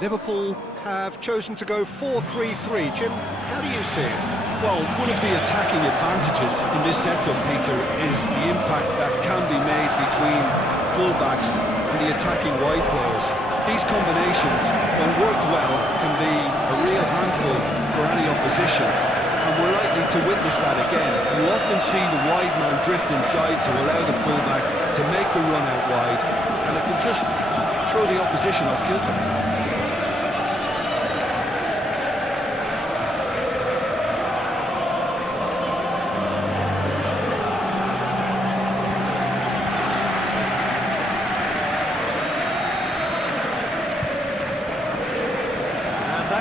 Liverpool have chosen to go 4-3-3. Jim, how do you see it? Well, one of the attacking advantages in this setup, Peter, is the impact that can be made between full-backs and the attacking wide players. These combinations, when worked well, can be a real handful for any opposition, and we're likely to witness that again. You often see the wide man drift inside to allow the full-back to make the run out wide, and it can just throw the opposition off kilter.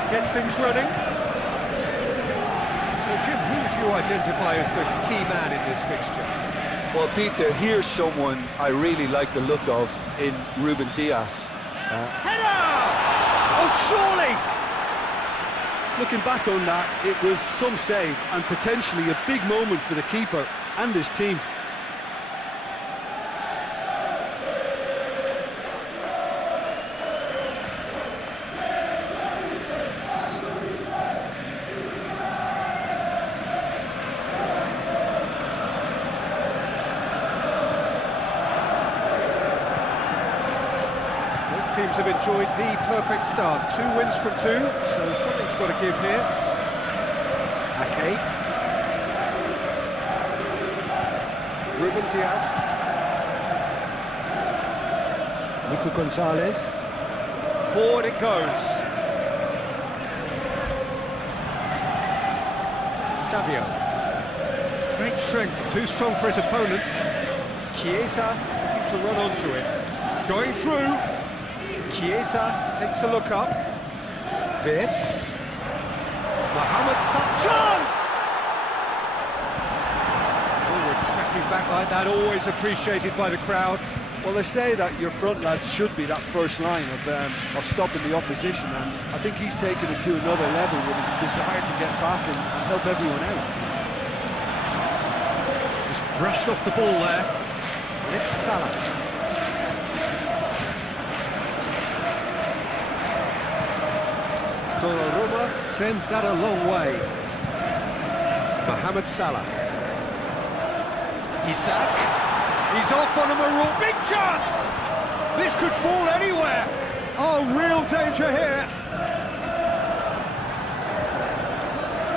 Gets things running. So, Jim, who would you identify as the key man in this fixture? Well, Peter, here's someone I really like the look of in Ruben Dias. Header! Oh, surely! Looking back on that, it was some save and potentially a big moment for the keeper and his team. Teams have enjoyed the perfect start. 2 wins from 2, so something's got to give here. Ake. Ruben Dias. Nico Gonzalez. Forward it goes. Savio. Great strength, too strong for his opponent. Chiesa looking to run onto it. Going through. Chiesa takes a look up. Vitz. Mohamed Salah. Chance! Forward tracking back like that, always appreciated by the crowd. Well, they say that your front lads should be that first line of stopping the opposition, and I think he's taken it to another level with his desire to get back and help everyone out. Just brushed off the ball there. And it's Salah. Donnarumma sends that a long way. Mohamed Salah. Isak. He's off on a maroon. Big chance! This could fall anywhere. Oh, real danger here.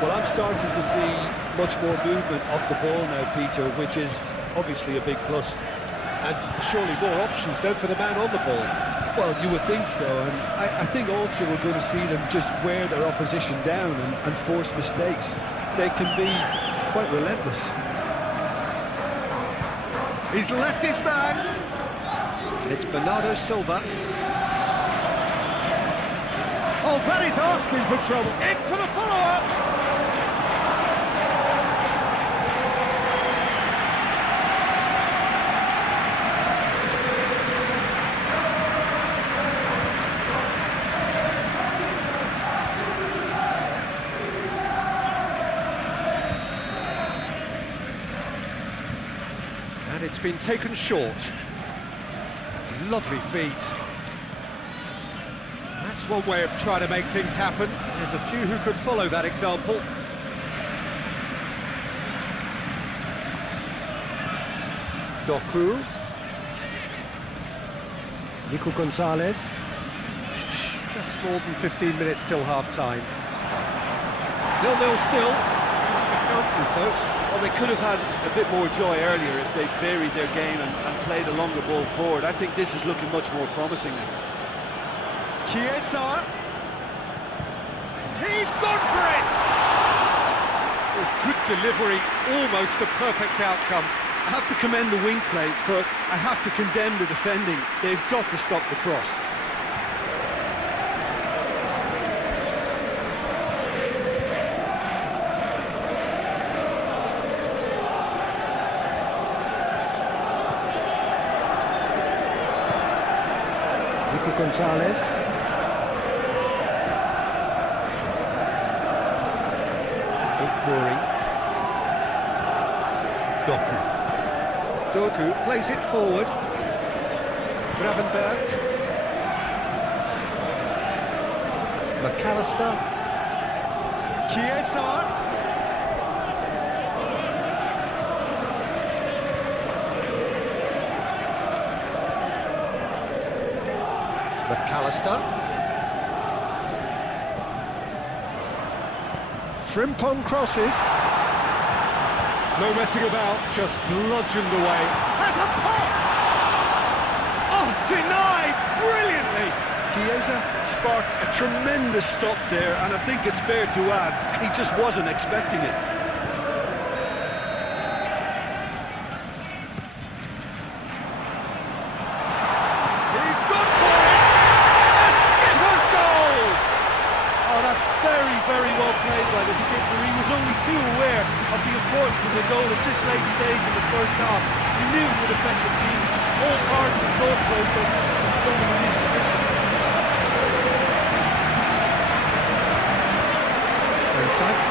Well, I'm starting to see much more movement off the ball now, Peter, which is obviously a big plus. And surely more options, don't, for the man on the ball. Well, you would think so, and I think also we're going to see them just wear their opposition down and force mistakes. They can be quite relentless. He's left his man. It's Bernardo Silva. Oh, that is asking for trouble. In for the follow-up. And it's been taken short. Lovely feet. That's one way of trying to make things happen. There's a few who could follow that example. Doku. Nico Gonzalez. Just more than 15 minutes till half-time. 0-0 still. Councils though. Well, they could have had a bit more joy earlier if they'd varied their game and played a longer ball forward. I think this is looking much more promising now. Chiesa. He's gone for it! Oh, good delivery, almost the perfect outcome. I have to commend the wing play, but I have to condemn the defending. They've got to stop the cross. Nico Gonzalez. Murray. Doku plays it forward. Gravenberg. McAllister. Chiesa. McAllister. Frimpong crosses. No messing about, just bludgeoned away. Has a pop! Oh, denied brilliantly! Chiesa sparked a tremendous stop there, and I think it's fair to add, he just wasn't expecting it. He's gone for it! A skipper's goal! Oh, that's very, very well played by the skipper. He was only too aware of the importance of the goal at this late stage in the first half. He knew it would affect the team's whole part of the thought process from someone in his position.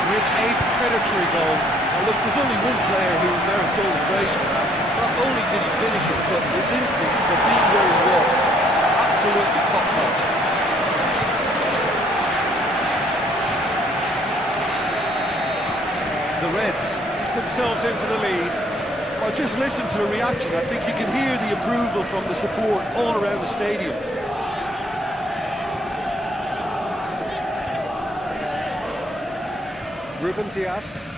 With a predatory goal. Now look, there's only one player who merits all the praise for that. Not only did he finish it, but his instincts for being where he was, absolutely top-notch. The Reds themselves into the lead. Well, just listen to the reaction. I think you can hear the approval from the support all around the stadium. Ruben Dias.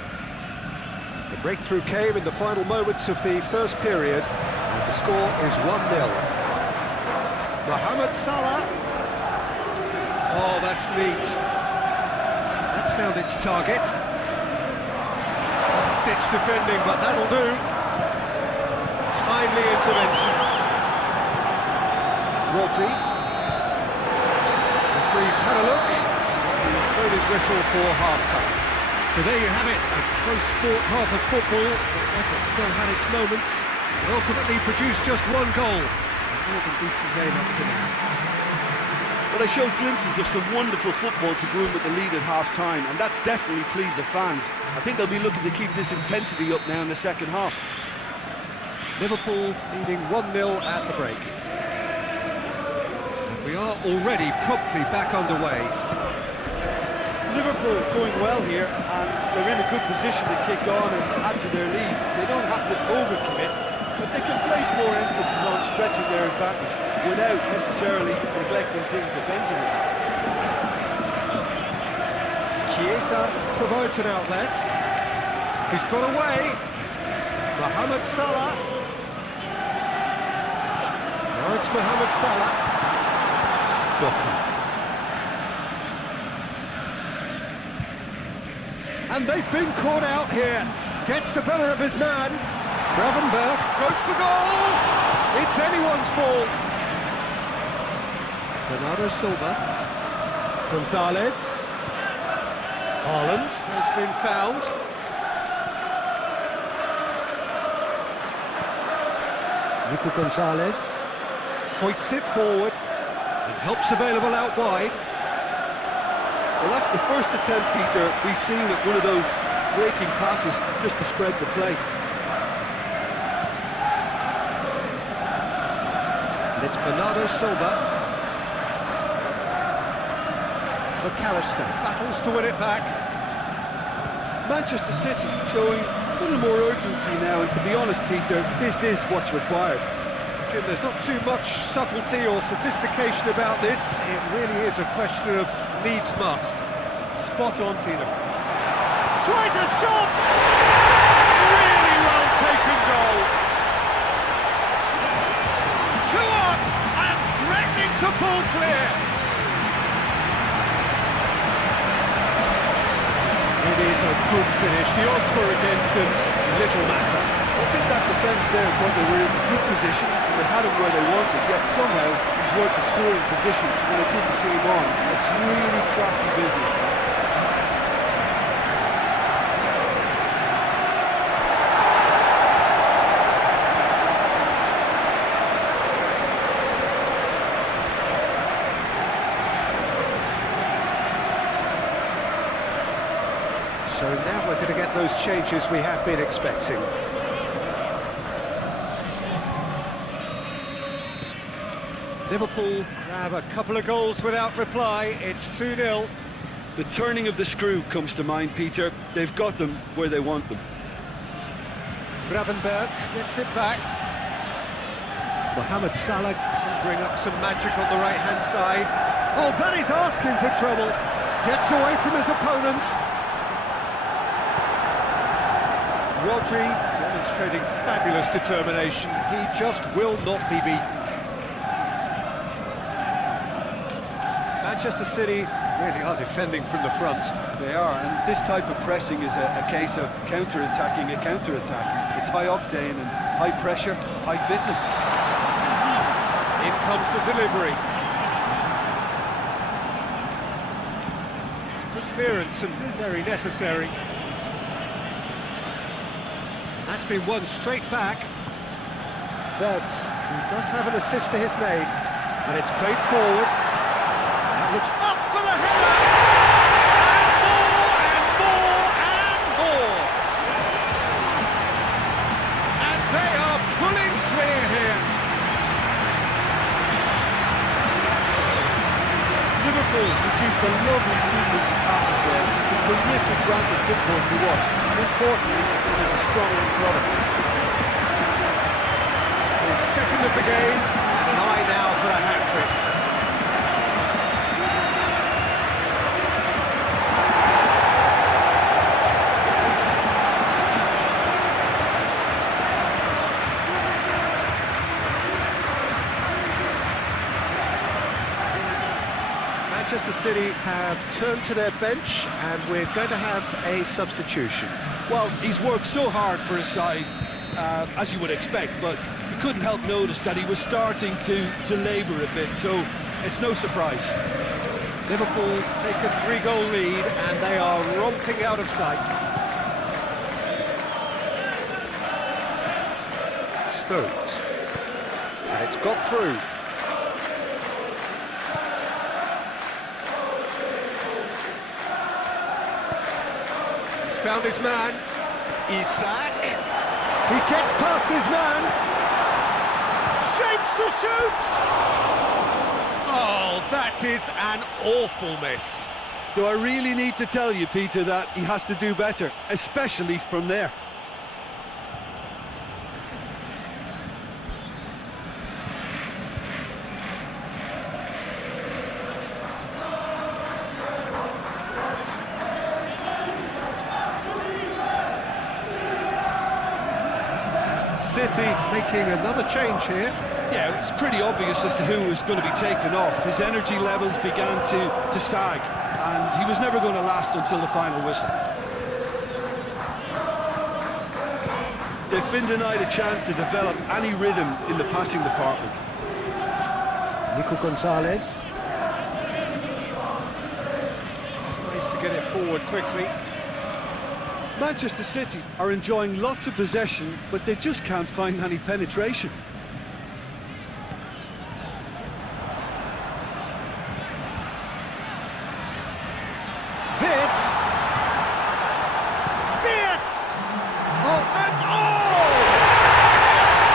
The breakthrough came in the final moments of the first period, and the score is 1-0. Mohamed Salah. Oh, that's neat. That's found its target. Stitch defending, but that'll do. Timely intervention. Rodri. The referee's had a look. He's blown his whistle for half-time. So there you have it, a close sport half of football, but effort still had its moments. It ultimately produced just one goal. A more than decent game up to now. Well, they showed glimpses of some wonderful football to groom with the lead at half-time, and that's definitely pleased the fans. I think they'll be looking to keep this intensity up now in the second half. Liverpool leading 1-0 at the break. And we are already promptly back underway. Liverpool going well here, and they're in a good position to kick on and add to their lead. They don't have to overcommit, but they can place more emphasis on stretching their advantage without necessarily neglecting things defensively. Chiesa provides an outlet. He's got away. Mohamed Salah. Now it's Mohamed Salah. Doku. And they've been caught out here. Gets the better of his man. Gravenberg goes for goal. It's anyone's ball. Bernardo Silva. Gonzalez. Haaland has been fouled. Nico Gonzalez hoists it forward and helps available out wide. Well, that's the first attempt, Peter, we've seen at one of those breaking passes just to spread the play. And it's Bernardo Silva. McAllister battles to win it back. Manchester City showing a little more urgency now, and to be honest, Peter, this is what's required. Jim, there's not too much subtlety or sophistication about this. It really is a question of needs must. Spot on, Peter. Tries a shot! Really well taken goal. 2 up and threatening to pull clear. It is a good finish. The odds were against him. Little matter. I think that defence there thought they were in good position and they had him where they wanted, yet somehow he's worked the scoring position when they didn't see him on. It's really crafty business there. So now we're going to get those changes we have been expecting. Liverpool grab a couple of goals without reply. It's 2-0. The turning of the screw comes to mind, Peter. They've got them where they want them. Gravenberg gets it back. Mohamed Salah conjuring up some magic on the right-hand side. Oh, that is asking for trouble. Gets away from his opponents. Rodri demonstrating fabulous determination. He just will not be beaten. Manchester City really are defending from the front. They are, and this type of pressing is a case of counter-attacking a counter-attack. It's high octane and high pressure, high fitness. In comes the delivery. Good clearance and very necessary. That's been won straight back. Verbs, who does have an assist to his name, and it's played forward. That looks up for the header! And more and more! And they are pulling clear here. Liverpool produced a lovely sequence of passes there. It's a terrific brand of football to watch. And importantly, it is a strong end product. The second of the game, and an eye now for a hat-trick. Manchester City have turned to their bench, and we're going to have a substitution. Well, he's worked so hard for his side, as you would expect, but you couldn't help notice that he was starting to labour a bit, so it's no surprise. Liverpool take a 3-goal lead, and they are romping out of sight. Stones. And it's got through. Found his man, Isak. He gets past his man. Shapes to shoot! Oh, that is an awful miss. Do I really need to tell you, Peter, that he has to do better, especially from there? City making another change here. Yeah, it's pretty obvious as to who was going to be taken off. His energy levels began to sag, and he was never going to last until the final whistle. They've been denied a chance to develop any rhythm in the passing department. Nico Gonzalez. Tries to get it forward quickly. Manchester City are enjoying lots of possession, but they just can't find any penetration. Wirtz! Oh, that's all!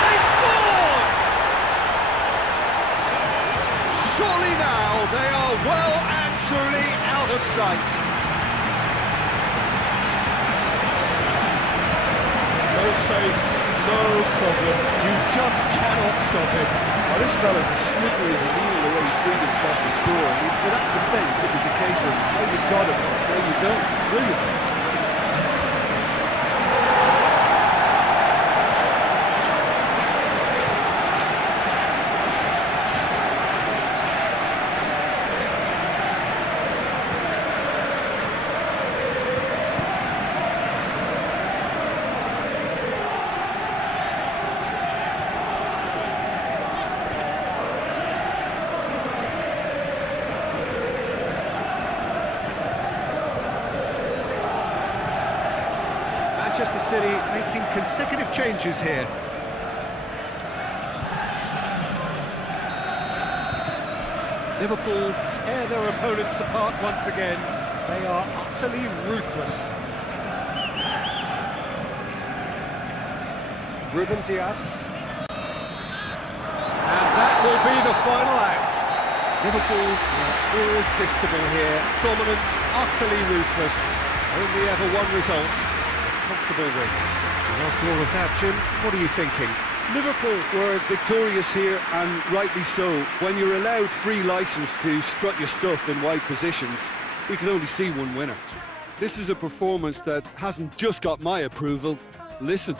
They scored! Surely now they are well and truly out of sight. No space, no problem. You just cannot stop him. Now, this fella's as slippery as a needle the way he freed himself to score. I mean, for that defence, it was a case of how you got him, how you don't. Brilliant. Manchester City making consecutive changes here. Liverpool tear their opponents apart once again. They are utterly ruthless. Ruben Dias. And that will be the final act. Liverpool are irresistible here, dominant, utterly ruthless. Only ever one result, comfortable win. And after all of that, Jim, what are you thinking? Liverpool were victorious here, and rightly so. When you're allowed free licence to strut your stuff in wide positions, we could only see one winner. This is a performance that hasn't just got my approval. Listen.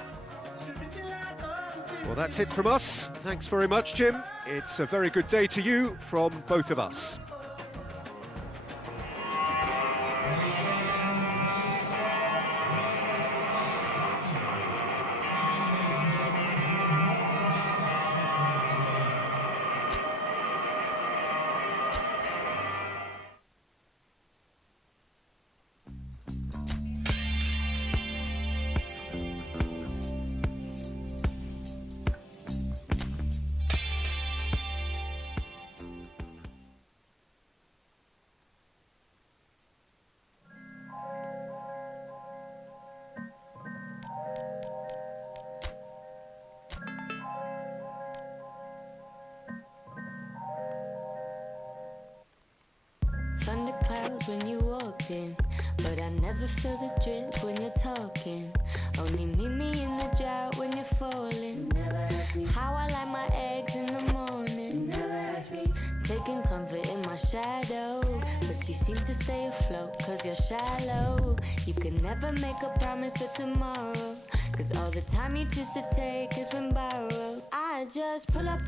Well, that's it from us. Thanks very much, Jim. It's a very good day to you from both of us. Thunder clouds when you walk in, but I never feel the drip when you're talking. Only meet me in the drought when you're falling. Never ask me how I like my eggs in the morning. Never ask me taking comfort in my shadow, but you seem to stay afloat cause you're shallow. You can never make a promise for tomorrow, cause all the time you choose to take has been borrowed. I just pull up,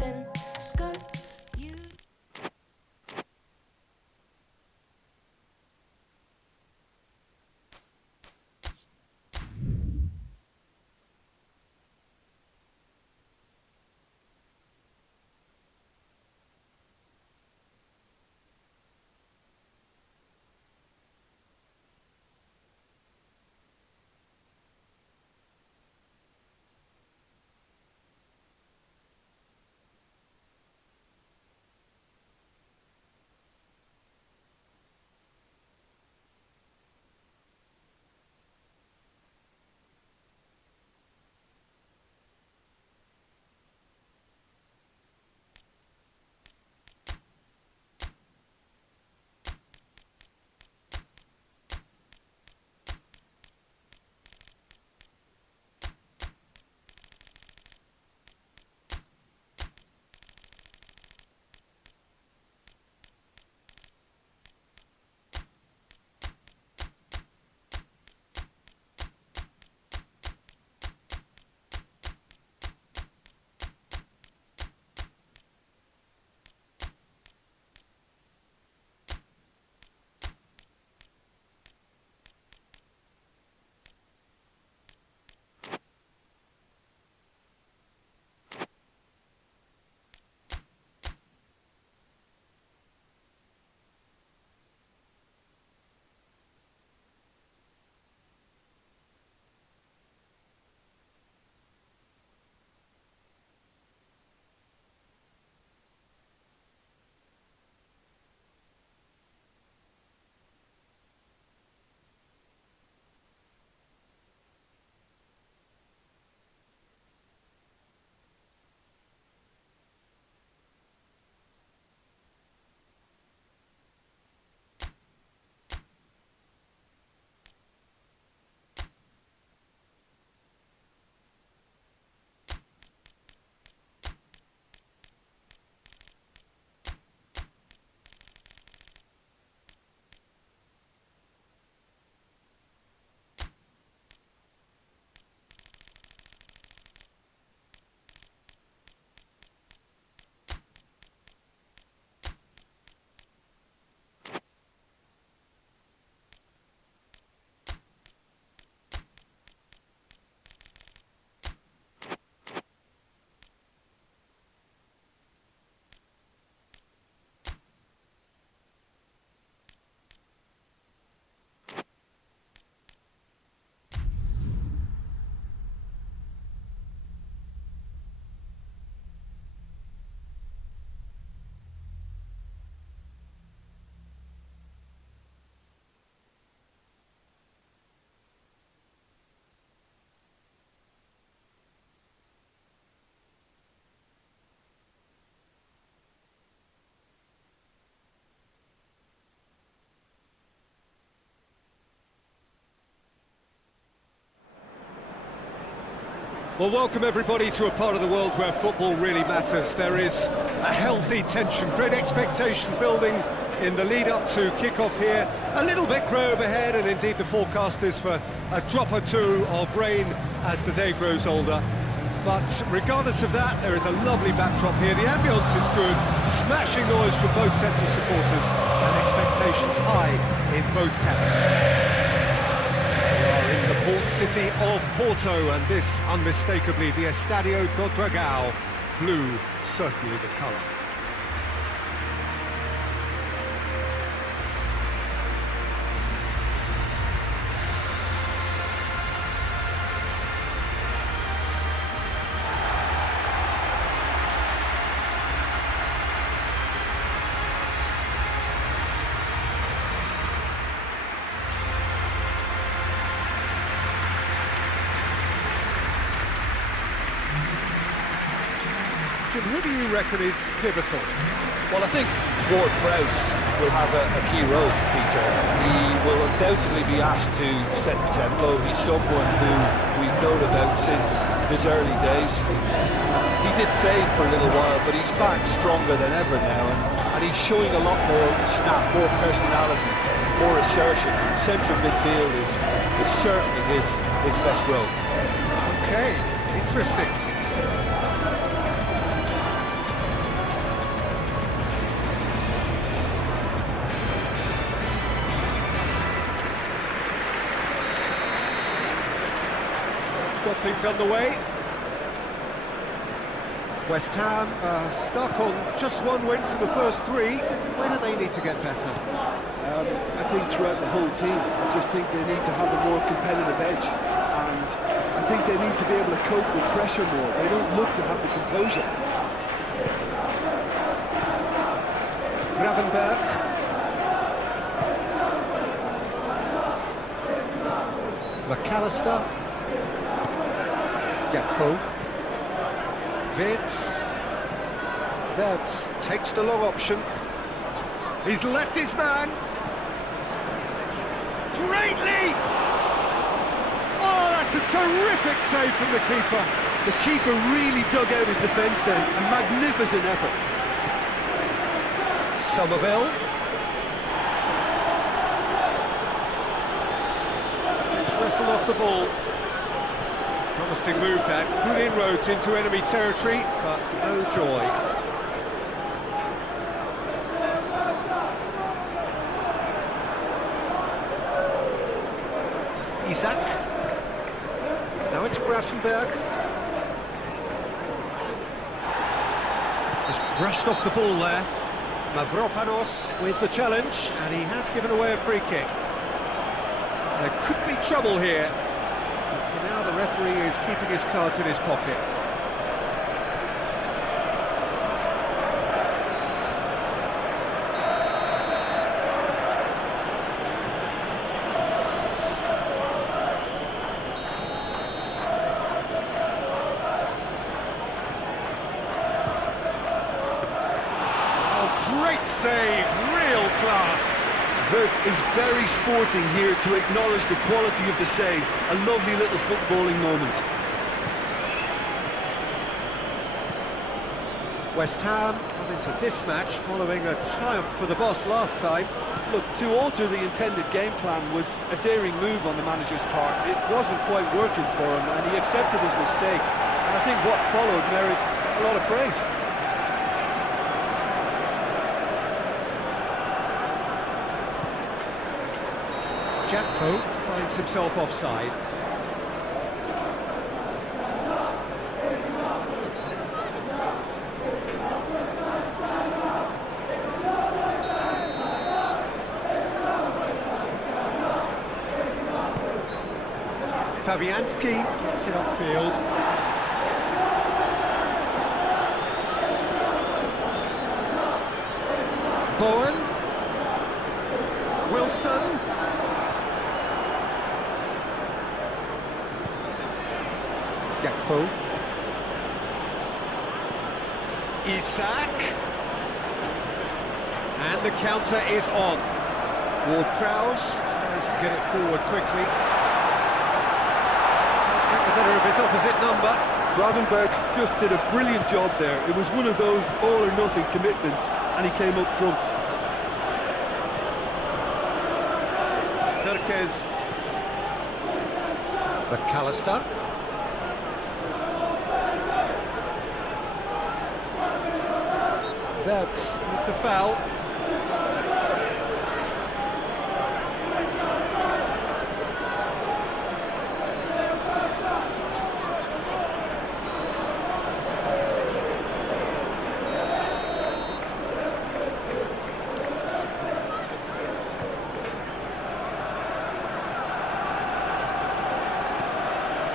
then skirt you. Well, welcome everybody to a part of the world where football really matters. There is a healthy tension, great expectation building in the lead-up to kick-off here. A little bit grey overhead, and indeed the forecast is for a drop or two of rain as the day grows older. But regardless of that, there is a lovely backdrop here. The ambience is good, smashing noise from both sets of supporters, and expectations high in both camps. The port city of Porto, and this unmistakably the Estadio do Dragão. Blue, certainly the colour. Jim, who do you reckon is pivotal? Well, I think Ward-Prowse will have a key role, Peter. He will undoubtedly be asked to set the tempo. He's someone who we've known about since his early days. He did fade for a little while, but he's back stronger than ever now, and he's showing a lot more snap, more personality, more assertion. Central midfield is certainly his best role. Okay, interesting. Got things underway. West Ham stuck on just one win from the first three. Where do they need to get better? I think throughout the whole team. I just think they need to have a more competitive edge, and I think they need to be able to cope with pressure more. They don't look to have the composure. Gravenberg. McAllister. Gakpo. Wirtz takes the long option. He's left his man. Great leap! Oh, that's a terrific save from the keeper. The keeper really dug out his defence then. A magnificent effort. Somerville. It's wrestled off the ball. Promising move that, good inroads into enemy territory, but no joy. Isaac. Now it's Gravenberg. Just brushed off the ball there. Mavropanos with the challenge, and he has given away a free kick. There could be trouble here. But for now, the referee is keeping his cards in his pocket. Oh, great save, real class. Wirtz is very sporting here to acknowledge the quality of the save. A lovely little footballing moment. West Ham come into this match following a triumph for the boss last time. Look, to alter the intended game plan was a daring move on the manager's part. It wasn't quite working for him, and he accepted his mistake. And I think what followed merits a lot of praise. Gakpo finds himself offside. Fabianski gets it upfield. Bowen. Wilson. Gakpo. Isak. And the counter is on. Ward-Prowse tries to get it forward quickly. Can't get the better of his opposite number. Gravenberg just did a brilliant job there. It was one of those all-or-nothing commitments, and he came up front. Kerkez. McAllister. Verts with the foul.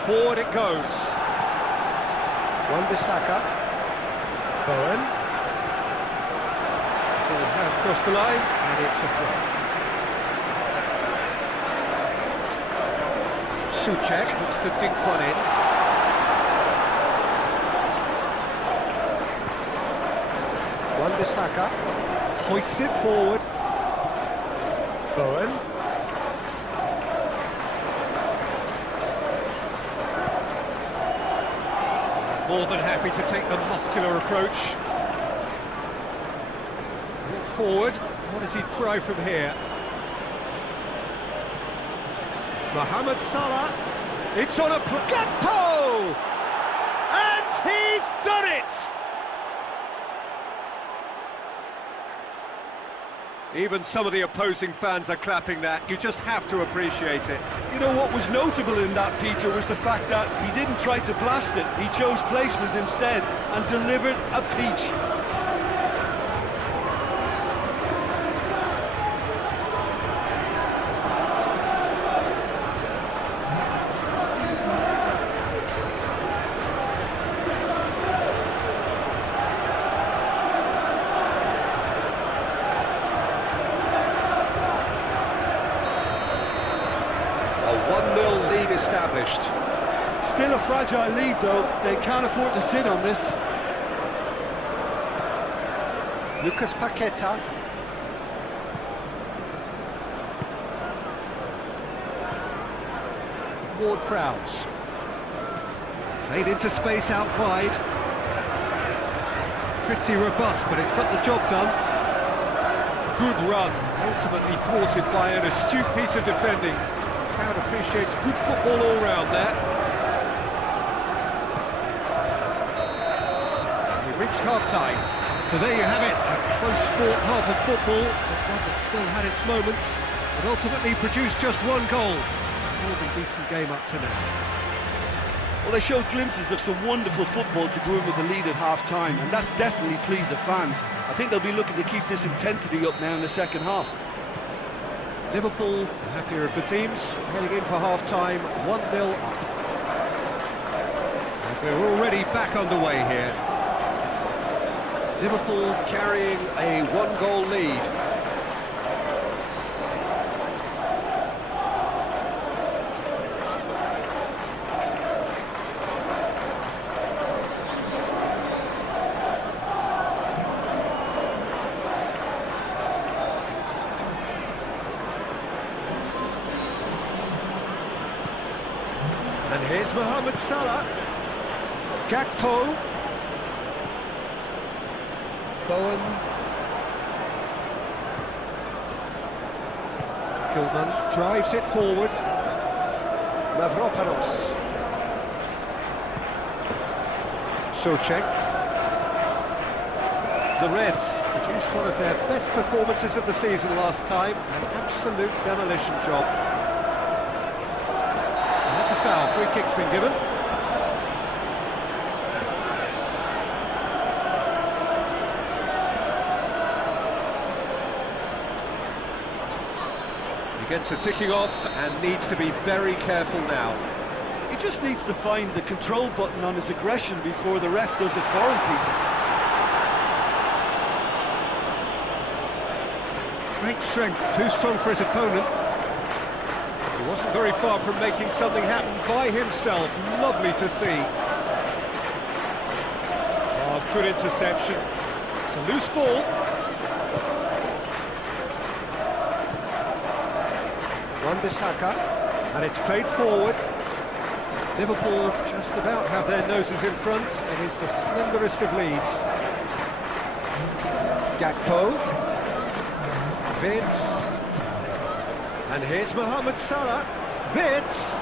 Forward it goes. Wan-Bissaka. Bowen. Ball has crossed the line, and it's a throw. Souček looks to dink one in. Wan-Bissaka hoists it forward. Bowen. More than happy to take the muscular approach. Walk forward. What does he try from here? Mohamed Salah. It's on a Gakpo! And he's done it! Even some of the opposing fans are clapping that. You just have to appreciate it. You know what was notable in that, Peter, was the fact that he didn't try to blast it. He chose placement instead and delivered a peach. A 1-0 lead established. Still a fragile lead, though. They can't afford to sit on this. Lucas Paqueta. Ward-Prowse. Played into space out wide. Pretty robust, but it's got the job done. Good run, ultimately thwarted by an astute piece of defending. Crowd appreciates good football all round there. We've reached half-time. So there you have it, a close-fought half of football, but one that still had its moments, but ultimately produced just one goal. More than decent game up to now. Well, they showed glimpses of some wonderful football to go in with the lead at half-time, and that's definitely pleased the fans. I think they'll be looking to keep this intensity up now in the second half. Liverpool, the happier of the teams, heading in for half-time, 1-0 up. And we're already back underway here. Liverpool carrying a 1-goal lead. And here's Mohamed Salah. Gakpo. Bowen. Kilman drives it forward. Mavropanos. Souček. The Reds produced one of their best performances of the season last time. An absolute demolition job. A foul, free kick's been given. He gets a ticking off and needs to be very careful now. He just needs to find the control button on his aggression before the ref does it for him, Peter. Great strength, too strong for his opponent. He wasn't very far from making something happen by himself. Lovely to see. Oh, good interception. It's a loose ball. Wan-Bissaka, and it's played forward. Liverpool just about have their noses in front. It is the slenderest of leads. Gakpo. Vince. And here's Mohamed Salah. Vince.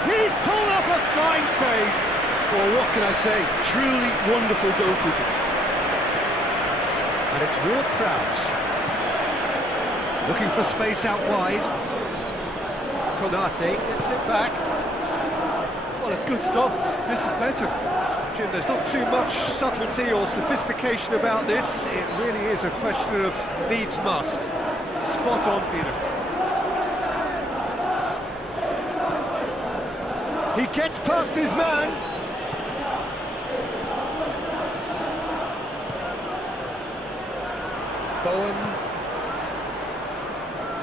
He's pulled off a fine save. Well, what can I say? Truly wonderful goalkeeping. And it's Ward-Prowse. Looking for space out wide. Konate gets it back. Well, it's good stuff. This is better. Jim, there's not too much subtlety or sophistication about this. It really is a question of needs must. Spot on, Peter. He gets past his man. Bowen.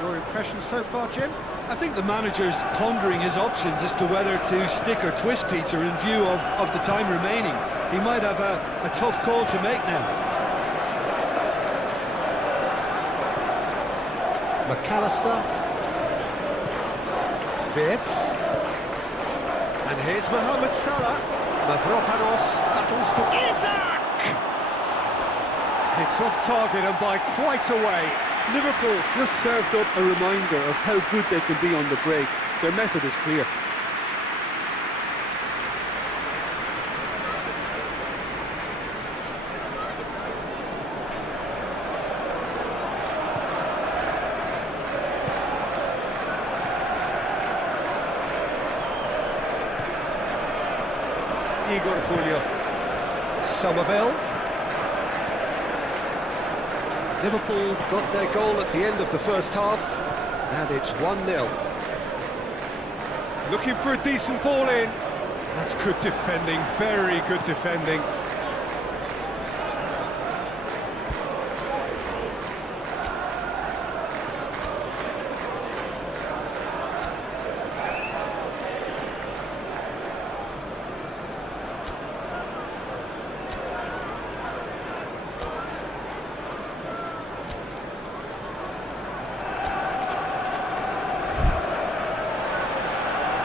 Your impression so far, Jim? I think the manager's pondering his options as to whether to stick or twist Peter in view of the time remaining. He might have a tough call to make now. McAllister. Vips. And here's Mohamed Salah. Mavropanos battles to Isaac! It's off target and by quite a way. Liverpool just served up a reminder of how good they can be on the break. Their method is clear. Igor Julio. Somerville. Liverpool got their goal at the end of the first half, and it's 1-0. Looking for a decent ball in. That's good defending, very good defending.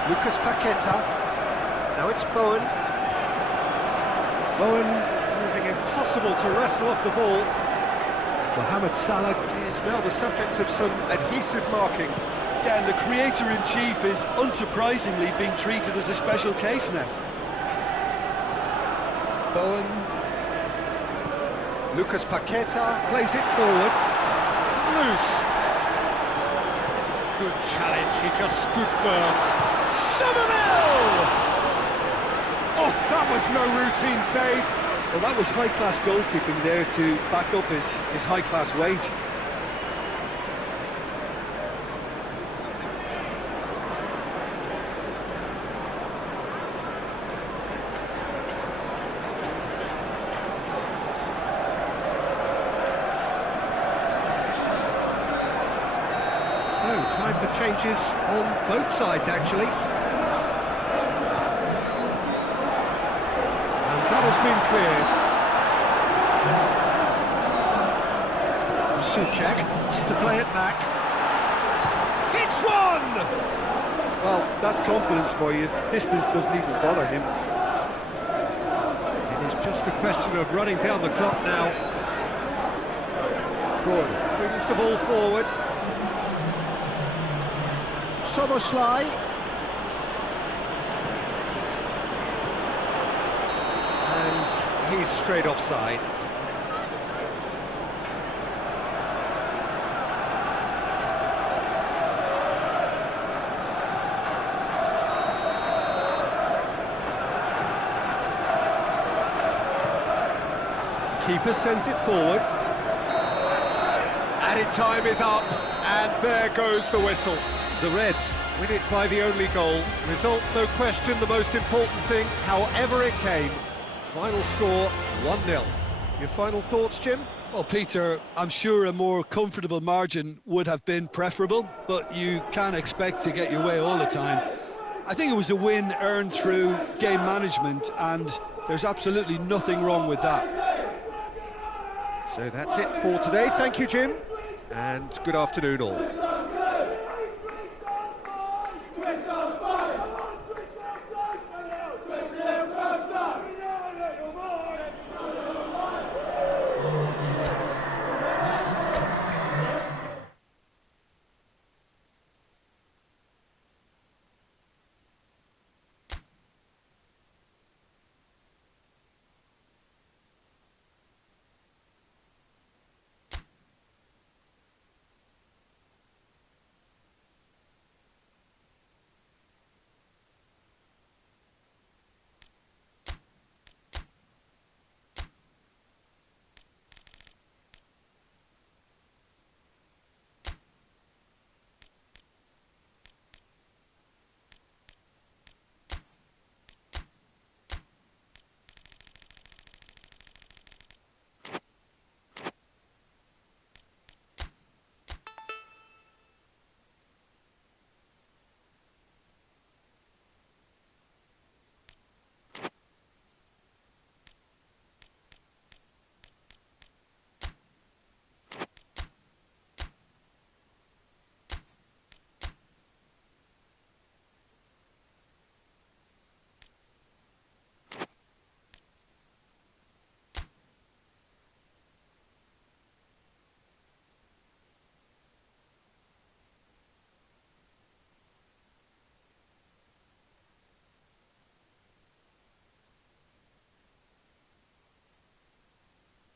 Lucas Paqueta. Now it's Bowen. Bowen proving impossible to wrestle off the ball. Mohamed Salah is now the subject of some adhesive marking. Yeah, and the creator-in-chief is unsurprisingly being treated as a special case now. Bowen. Lucas Paqueta plays it forward. Loose. Good challenge, he just stood firm. Somerville! Oh, that was no routine save. Well, that was high-class goalkeeping there to back up his high-class wage. So, time for changes on both sides, actually. And that has been cleared. Souček wants to play it back. Hits one! Well, that's confidence for you. Distance doesn't even bother him. It is just a question of running down the clock now. Good. Brings the ball forward. Soboslai. And he's straight offside. Keeper sends it forward. Added time is up, and there goes the whistle. The Reds win it by the only goal. Result, no question, the most important thing, however it came. Final score, 1-0. Your final thoughts, Jim? Well, Peter, I'm sure a more comfortable margin would have been preferable, but you can't expect to get your way all the time. I think it was a win earned through game management, and there's absolutely nothing wrong with that. So that's it for today. Thank you, Jim, and good afternoon all.